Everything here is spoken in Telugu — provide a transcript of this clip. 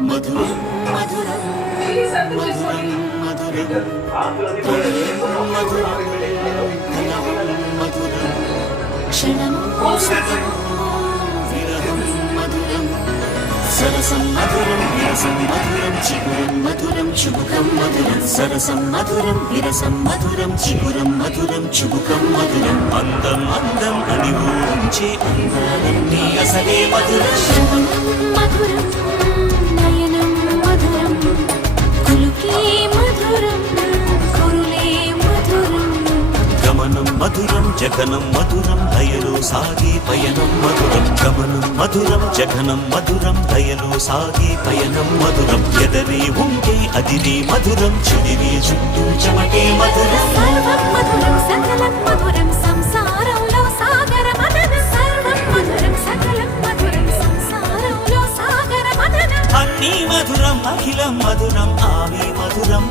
మధురం మధురం మధురం మధురం మధురం మధురం క్షణం సతం విరహం మధురం సరసం మధురం విరసం మధురం చిగురం మధురం చుబుకం మధురం సరసం మధురం విరసం మధురం చిగురం మధురం చుబుకం మధురం అందం అందం అని ఊరించే అందాలన్నీ అసలే మధురం మధురం నయనం మధురం కులుకే మధురం కురులే మధురం గమనం మధురం జగనం మధురం దయలో సాగే పయనం మధురం గమనం మధురం జగనం మధురం దయలో సాగే పయనం మధురం ఎదరే ఉంటే అదిరే మధురం చెదిరే చుట్టూ చెమటే మధురం సర్వం మధురం సకలం మధురం సంసారంలో సాగర మదనం సర్వం మధురం సకలం మధురం సంసారంలో సాగర మదనం అన్నీ మధురం అఖిలం మధురం ఆమె మధురం